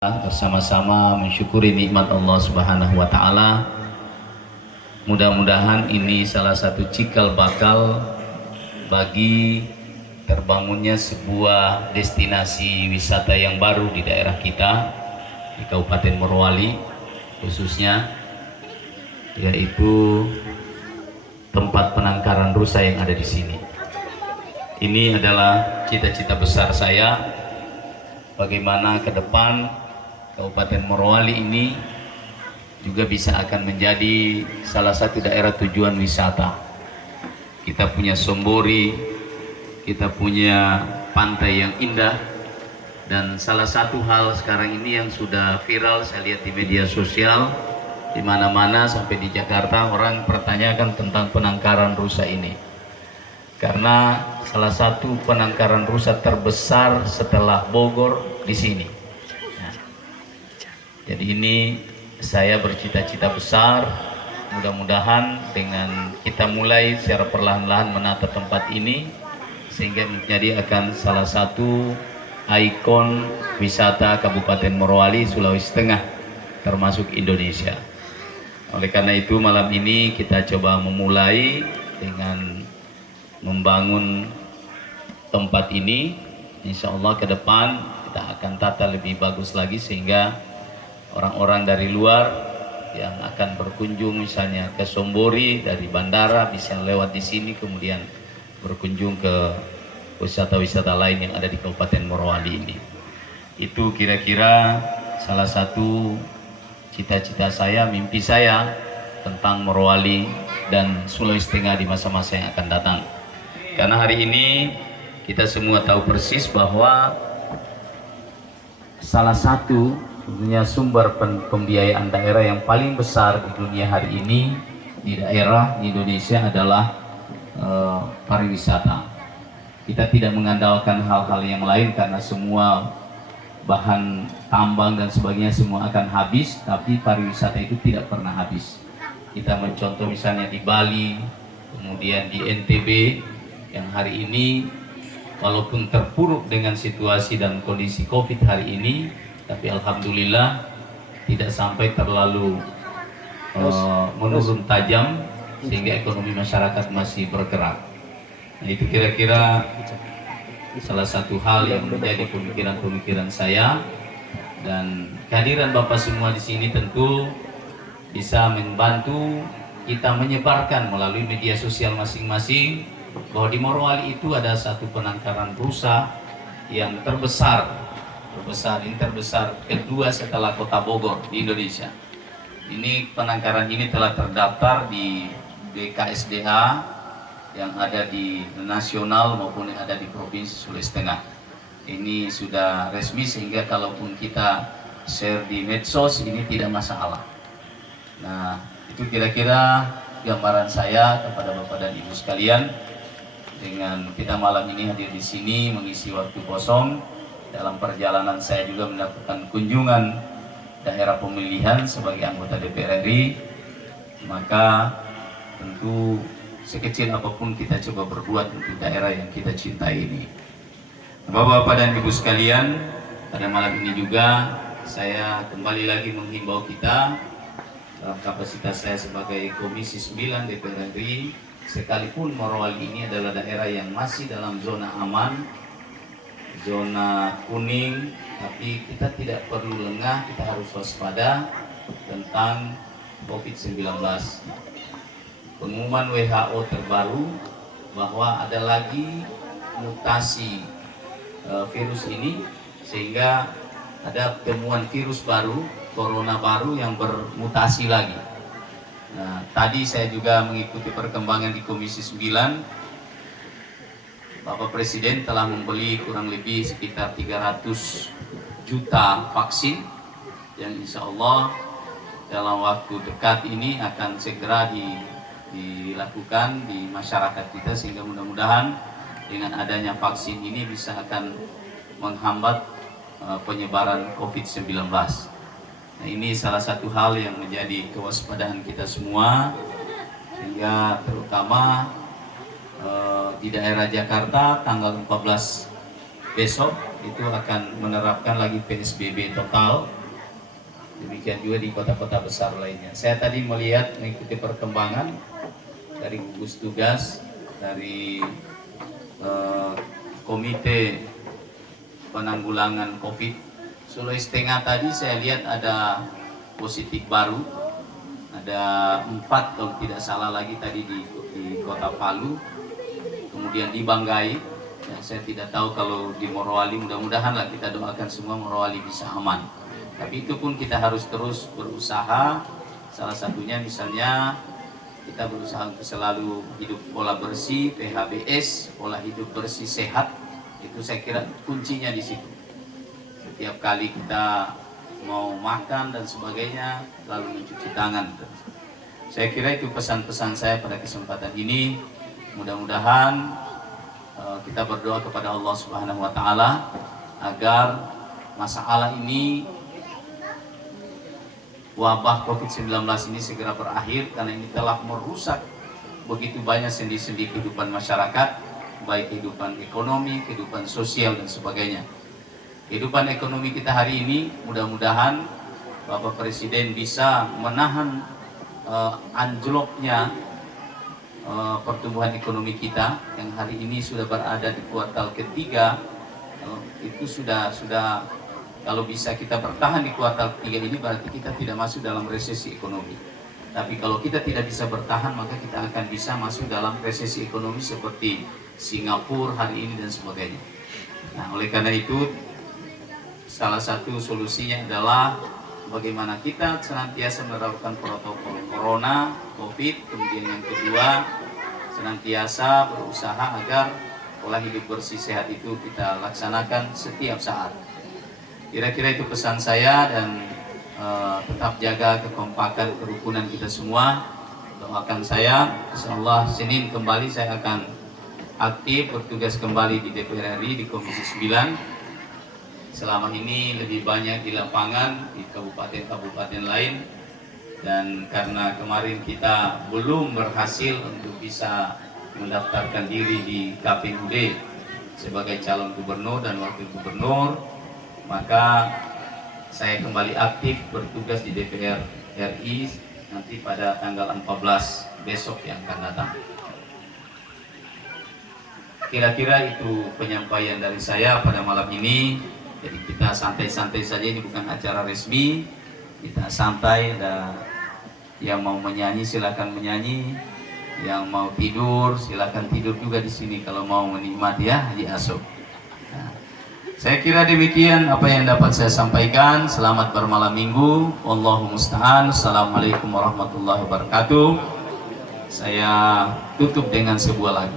Bersama-sama mensyukuri nikmat Allah Subhanahu wa taala. Mudah-mudahan ini salah satu cikal bakal bagi terbangunnya sebuah destinasi wisata yang baru di daerah kita, di Kabupaten Morowali khususnya, yaitu tempat penangkaran rusa yang ada di sini. Ini adalah cita-cita besar saya, bagaimana ke depan Kabupaten Morowali ini juga bisa akan menjadi salah satu daerah tujuan wisata. Kita punya Sombori, kita punya pantai yang indah, dan salah satu hal sekarang ini yang sudah viral saya lihat di media sosial, di mana-mana sampai di Jakarta orang pertanyakan tentang penangkaran rusa ini. Karena salah satu penangkaran rusa terbesar setelah Bogor di sini. Jadi ini saya bercita-cita besar, mudah-mudahan dengan kita mulai secara perlahan-lahan menata tempat ini sehingga menjadi akan salah satu ikon wisata Kabupaten Morowali, Sulawesi Tengah, termasuk Indonesia. Oleh karena itu malam ini kita coba memulai dengan membangun tempat ini. Insya Allah ke depan kita akan tata lebih bagus lagi sehingga orang-orang dari luar yang akan berkunjung misalnya ke Sombori dari bandara bisa lewat di sini, kemudian berkunjung ke wisata-wisata lain yang ada di Kabupaten Morowali ini. Itu kira-kira salah satu cita-cita saya, mimpi saya tentang Morowali dan Sulawesi Tengah di masa-masa yang akan datang. Karena hari ini kita semua tahu persis bahwa salah satu tentunya sumber pembiayaan daerah yang paling besar di dunia hari ini di daerah di Indonesia adalah pariwisata. Kita tidak mengandalkan hal-hal yang lain karena semua bahan tambang dan sebagainya semua akan habis, tapi pariwisata itu tidak pernah habis. Kita mencontoh misalnya di Bali, kemudian di NTB yang hari ini walaupun terpuruk dengan situasi dan kondisi COVID hari ini, tapi alhamdulillah tidak sampai terlalu menurun tajam sehingga ekonomi masyarakat masih bergerak. Nah, itu kira-kira salah satu hal yang menjadi pemikiran-pemikiran saya, dan kehadiran Bapak semua di sini tentu bisa membantu kita menyebarkan melalui media sosial masing-masing bahwa di Morowali itu ada satu penangkaran rusa yang terbesar kedua setelah kota Bogor di Indonesia. Ini penangkaran ini telah terdaftar di BKSDA yang ada di nasional maupun yang ada di Provinsi Sulawesi Tengah. Ini sudah resmi sehingga kalaupun kita share di medsos ini tidak masalah. Nah, itu kira-kira gambaran saya kepada Bapak dan Ibu sekalian. Dengan kita malam ini hadir di sini mengisi waktu kosong. Dalam perjalanan saya juga melakukan kunjungan daerah pemilihan sebagai anggota DPR RI, maka tentu sekecil apapun kita coba berbuat untuk daerah yang kita cintai ini. Bapak-bapak dan ibu sekalian, pada malam ini juga saya kembali lagi menghimbau kita dalam kapasitas saya sebagai Komisi 9 DPR RI, sekalipun Morowali ini adalah daerah yang masih dalam zona aman, zona kuning, tapi kita tidak perlu lengah, kita harus waspada tentang COVID-19. Pengumuman WHO terbaru bahwa ada lagi mutasi virus ini, sehingga ada temuan virus baru, corona baru yang bermutasi lagi. Nah, tadi saya juga mengikuti perkembangan di Komisi 9. Bapak Presiden telah membeli kurang lebih sekitar 300 juta vaksin yang insya Allah dalam waktu dekat ini akan segera dilakukan di masyarakat kita, sehingga mudah-mudahan dengan adanya vaksin ini bisa akan menghambat penyebaran COVID-19. Nah, ini salah satu hal yang menjadi kewaspadaan kita semua, sehingga terutama di daerah Jakarta tanggal 14 besok itu akan menerapkan lagi PSBB total. Demikian juga di kota-kota besar lainnya. Saya tadi melihat mengikuti perkembangan dari gugus tugas dari Komite Penanggulangan COVID Sulawesi Tengah. Tadi saya lihat ada positif baru, ada 4 kalau tidak salah lagi tadi di kota Palu, kemudian di Banggai. Ya, saya tidak tahu kalau di Morowali, mudah-mudahan lah kita doakan semua Morowali bisa aman. Tapi itu pun kita harus terus berusaha. Salah satunya misalnya kita berusaha untuk selalu hidup pola bersih, PHBS, pola hidup bersih sehat. Itu saya kira kuncinya di situ. Setiap kali kita mau makan dan sebagainya, lalu mencuci tangan. Saya kira itu pesan-pesan saya pada kesempatan ini. Mudah-mudahan kita berdoa kepada Allah Subhanahu wa Ta'ala agar masalah ini, wabah COVID-19 ini segera berakhir, karena ini telah merusak begitu banyak sendi-sendi kehidupan masyarakat, baik kehidupan ekonomi, kehidupan sosial dan sebagainya. Kehidupan ekonomi kita hari ini, mudah-mudahan Bapak Presiden bisa menahan anjloknya pertumbuhan ekonomi kita yang hari ini sudah berada di kuartal ketiga. Itu sudah kalau bisa kita bertahan di kuartal ketiga ini, berarti kita tidak masuk dalam resesi ekonomi. Tapi kalau kita tidak bisa bertahan, maka kita akan bisa masuk dalam resesi ekonomi seperti Singapura hari ini dan sebagainya. Nah, oleh karena itu salah satu solusinya adalah bagaimana kita senantiasa menerapkan protokol corona, COVID. Kemudian yang kedua, senantiasa berusaha agar pola hidup bersih sehat itu kita laksanakan setiap saat. Kira-kira itu pesan saya, dan tetap jaga kekompakan, kerukunan kita semua. Doakan saya, insyaallah Senin kembali saya akan aktif bertugas kembali di DPR RI di Komisi 9. Selama ini lebih banyak di lapangan di kabupaten-kabupaten lain, dan karena kemarin kita belum berhasil untuk bisa mendaftarkan diri di KPUD sebagai calon gubernur dan wakil gubernur, maka saya kembali aktif bertugas di DPR RI nanti pada tanggal 14 besok yang akan datang. Kira-kira itu penyampaian dari saya pada malam ini. Jadi kita santai-santai saja, ini bukan acara resmi. Kita santai, ada yang mau menyanyi silakan menyanyi, yang mau tidur silakan tidur juga di sini kalau mau menikmati ya Haji Asok. Nah, saya kira demikian apa yang dapat saya sampaikan. Selamat bermalam minggu. Wallahu musta'an. Assalamualaikum warahmatullahi wabarakatuh. Saya tutup dengan sebuah lagu.